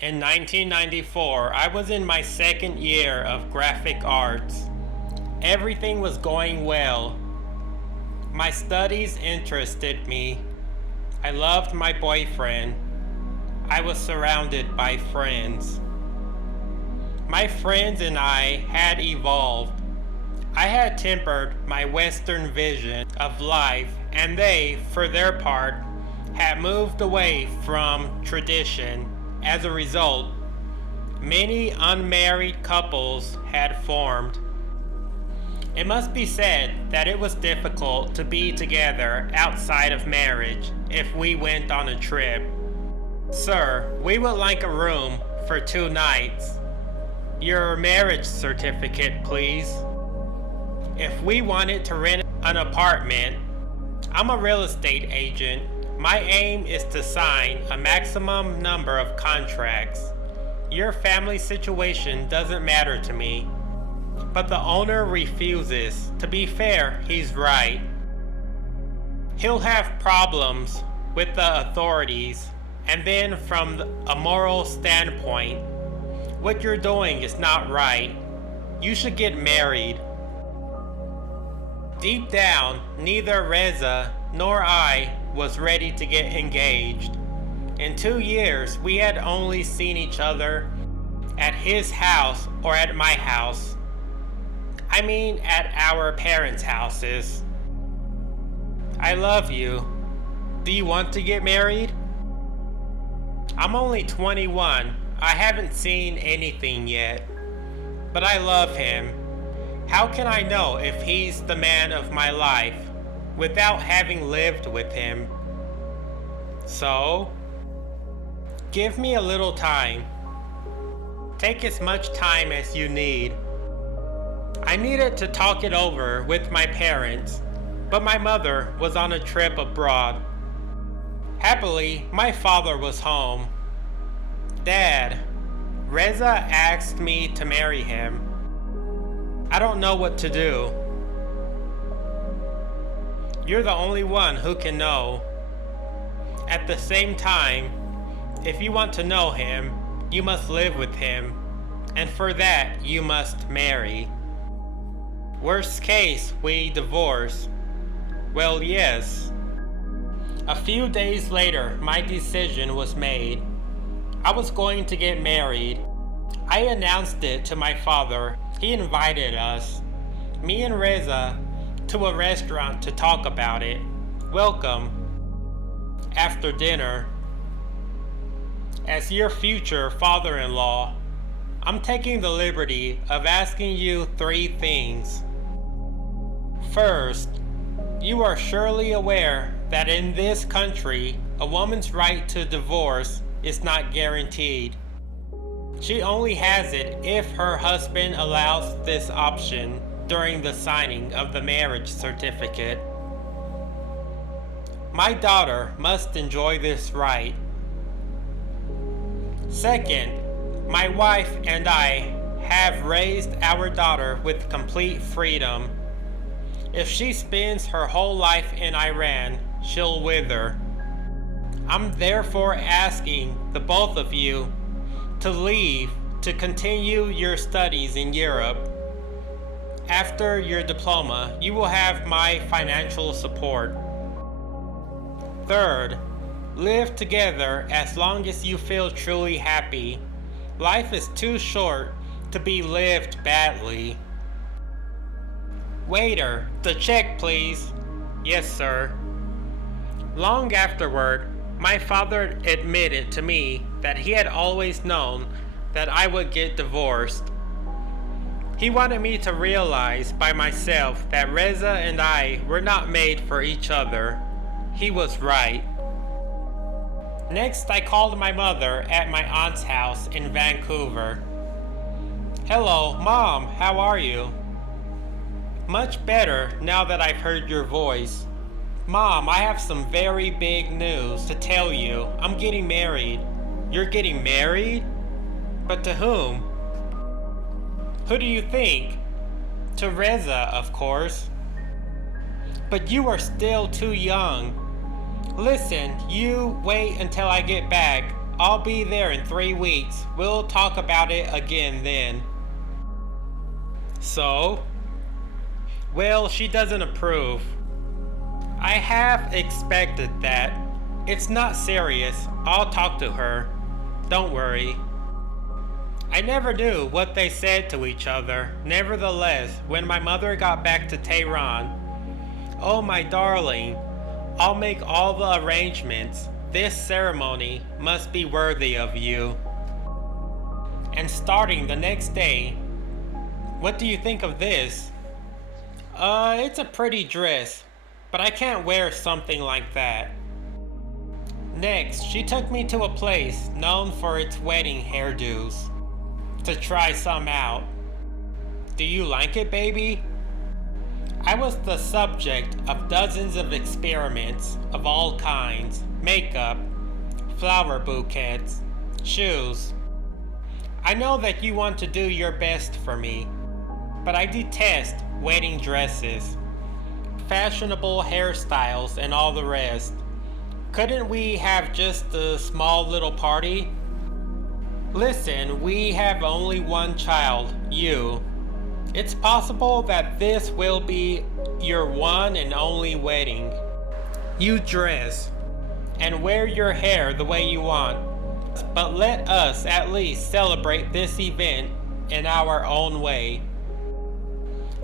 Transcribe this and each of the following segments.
In 1994, I was in my second year of graphic arts. Everything was going well. My studies interested me. I loved my boyfriend. I was surrounded by friends. My friends and I had evolved. I had tempered my Western vision of life, and they, for their part, had moved away from tradition. As a result, many unmarried couples had formed. It must be said that it was difficult to be together outside of marriage if we went on a trip. Sir, we would like a room for 2 nights. Your marriage certificate, please. If we wanted to rent an apartment, I'm a real estate agent. My aim is to sign a maximum number of contracts. Your family situation doesn't matter to me. But the owner refuses. To be fair, he's right. He'll have problems with the authorities, and then from a moral standpoint, what you're doing is not right. You should get married. Deep down, neither Reza nor I was ready to get engaged. In 2 years, we had only seen each other at his house or at my house. I mean, at our parents' houses. I love you. Do you want to get married? I'm only 21. I haven't seen anything yet. But I love him. How can I know if he's the man of my life without having lived with him? So, give me a little time. Take as much time as you need. I needed to talk it over with my parents, but my mother was on a trip abroad. Happily, my father was home. Dad, Reza asked me to marry him. I don't know what to do. You're the only one who can know. At the same time, if you want to know him, you must live with him, and for that you must marry. Worst case, we divorce. Well, yes. A few days later, my decision was made. I was going to get married. I announced it to my father. He invited us, me and Reza, to a restaurant to talk about it. Welcome. After dinner, as your future father-in-law, I'm taking the liberty of asking you 3 things. First, you are surely aware that in this country, a woman's right to divorce is not guaranteed. She only has it if her husband allows this option during the signing of the marriage certificate. My daughter must enjoy this right. Second, my wife and I have raised our daughter with complete freedom. If she spends her whole life in Iran, she'll wither. I'm therefore asking the both of you to leave to continue your studies in Europe. After your diploma, you will have my financial support. Third, live together as long as you feel truly happy. Life is too short to be lived badly. Waiter, the check, please. Yes, sir. Long afterward, my father admitted to me that he had always known that I would get divorced. He wanted me to realize by myself that Reza and I were not made for each other. He was right. Next, I called my mother at my aunt's house in Vancouver. Hello, Mom, how are you? Much better now that I've heard your voice. Mom, I have some very big news to tell you. I'm getting married. You're getting married? But to whom? Who do you think? To Reza, of course. But you are still too young. Listen, you wait until I get back. I'll be there in 3 weeks. We'll talk about it again then. So? Well, she doesn't approve. I have expected that. It's not serious. I'll talk to her. Don't worry. I never knew what they said to each other. Nevertheless, when my mother got back to Tehran, "Oh, my darling, I'll make all the arrangements. This ceremony must be worthy of you." And starting the next day, "What do you think of this?" It's a pretty dress, but I can't wear something like that." Next, she took me to a place known for its wedding hairdos to try some out. "Do you like it, baby?" I was the subject of dozens of experiments of all kinds: makeup, flower bouquets, shoes. I know that you want to do your best for me, but I detest wedding dresses, fashionable hairstyles, and all the rest. Couldn't we have just a small little party? Listen, we have only one child, you. It's possible that this will be your one and only wedding. You dress and wear your hair the way you want, but let us at least celebrate this event in our own way."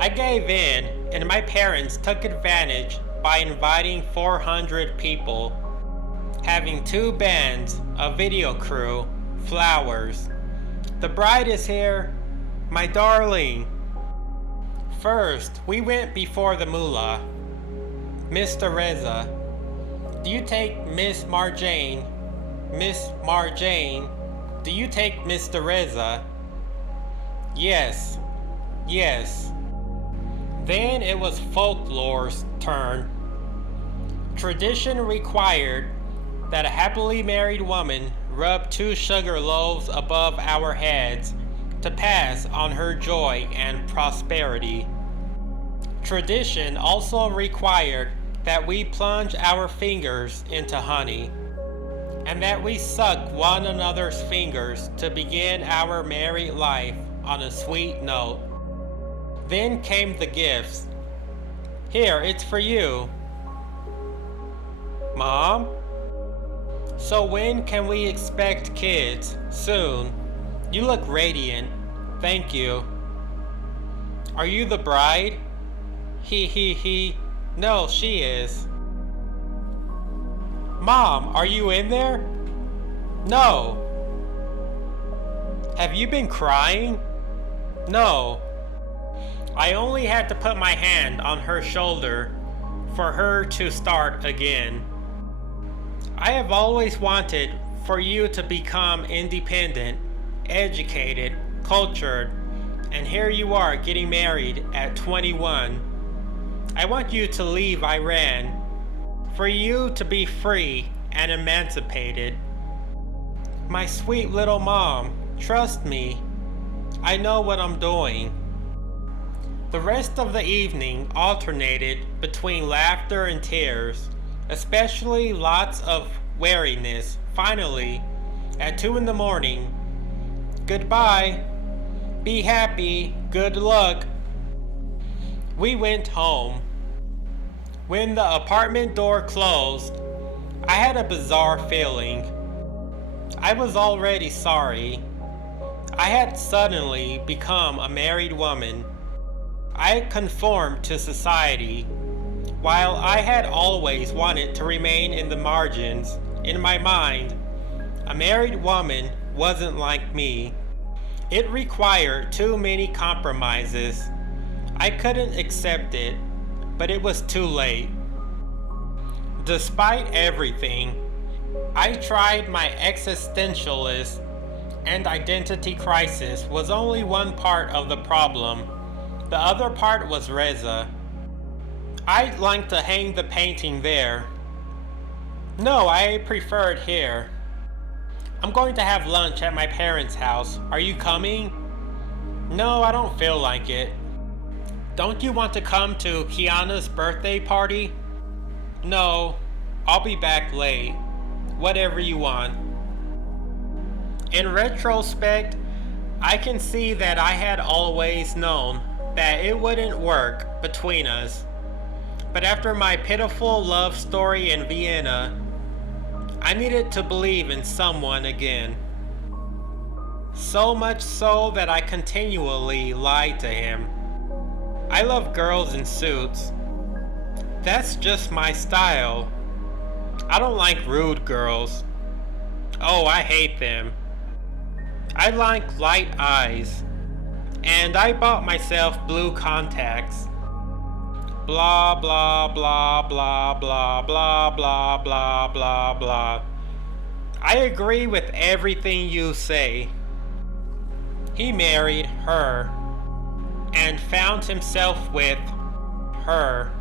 I gave in, and my parents took advantage by inviting 400 people, having 2 bands, a video crew, flowers. "The bride is here, my darling." First, we went before the mullah. "Mr. Reza, do you take Miss Marjane? Miss Marjane, do you take Mr. Reza?" "Yes, yes." Then it was folklore's turn. Tradition required that a happily married woman rub 2 sugar loaves above our heads to pass on her joy and prosperity. Tradition also required that we plunge our fingers into honey, and that we suck one another's fingers to begin our married life on a sweet note. Then came the gifts. "Here, it's for you." "Mom? So when can we expect kids? Soon. You look radiant. Thank you." "Are you the bride?" He. No, she is." "Mom, are you in there?" "No." "Have you been crying?" "No." I only had to put my hand on her shoulder for her to start again. "I have always wanted for you to become independent, educated, cultured, and here you are getting married at 21. I want you to leave Iran, for you to be free and emancipated." "My sweet little mom, trust me. I know what I'm doing." The rest of the evening alternated between laughter and tears, especially lots of weariness. Finally, at 2 a.m, "Goodbye. Be happy. Good luck." We went home. When the apartment door closed, I had a bizarre feeling. I was already sorry. I had suddenly become a married woman. I conformed to society, while I had always wanted to remain in the margins. In my mind, a married woman wasn't like me. It required too many compromises. I couldn't accept it, but it was too late. Despite everything, I tried. My existentialist and identity crisis was only one part of the problem. The other part was Reza. I'd like to hang the painting there. "No, I prefer it here." "I'm going to have lunch at my parents' house. Are you coming?" "No, I don't feel like it." "Don't you want to come to Kiana's birthday party?" "No, I'll be back late. Whatever you want." In retrospect, I can see that I had always known that it wouldn't work between us. But after my pitiful love story in Vienna, I needed to believe in someone again. So much so that I continually lied to him. I love girls in suits. That's just my style. I don't like rude girls. Oh, I hate them. I like light eyes. And I bought myself blue contacts. Blah blah blah blah blah blah blah blah blah blah. I agree with everything you say. He married her and found himself with her.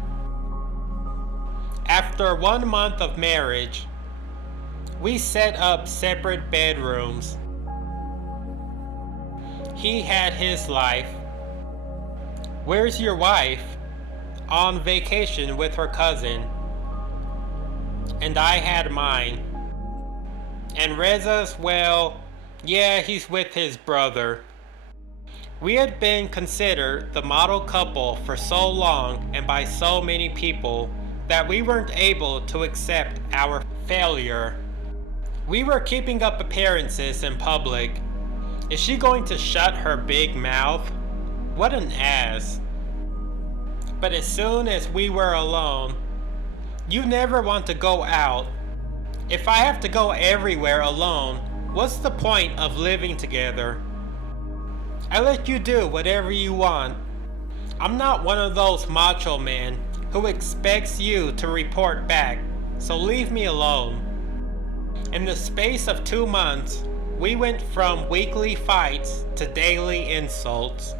After 1 month of marriage, we set up separate bedrooms. He had his life. Where's your wife? On vacation with her cousin. And I had mine. And Reza's, well, yeah, he's with his brother. We had been considered the model couple for so long and by so many people that we weren't able to accept our failure. We were keeping up appearances in public. Is she going to shut her big mouth? What an ass. But as soon as we were alone, you never want to go out. If I have to go everywhere alone, what's the point of living together? I let you do whatever you want. I'm not one of those macho men who expects you to report back, so leave me alone. In the space of 2 months, we went from weekly fights to daily insults.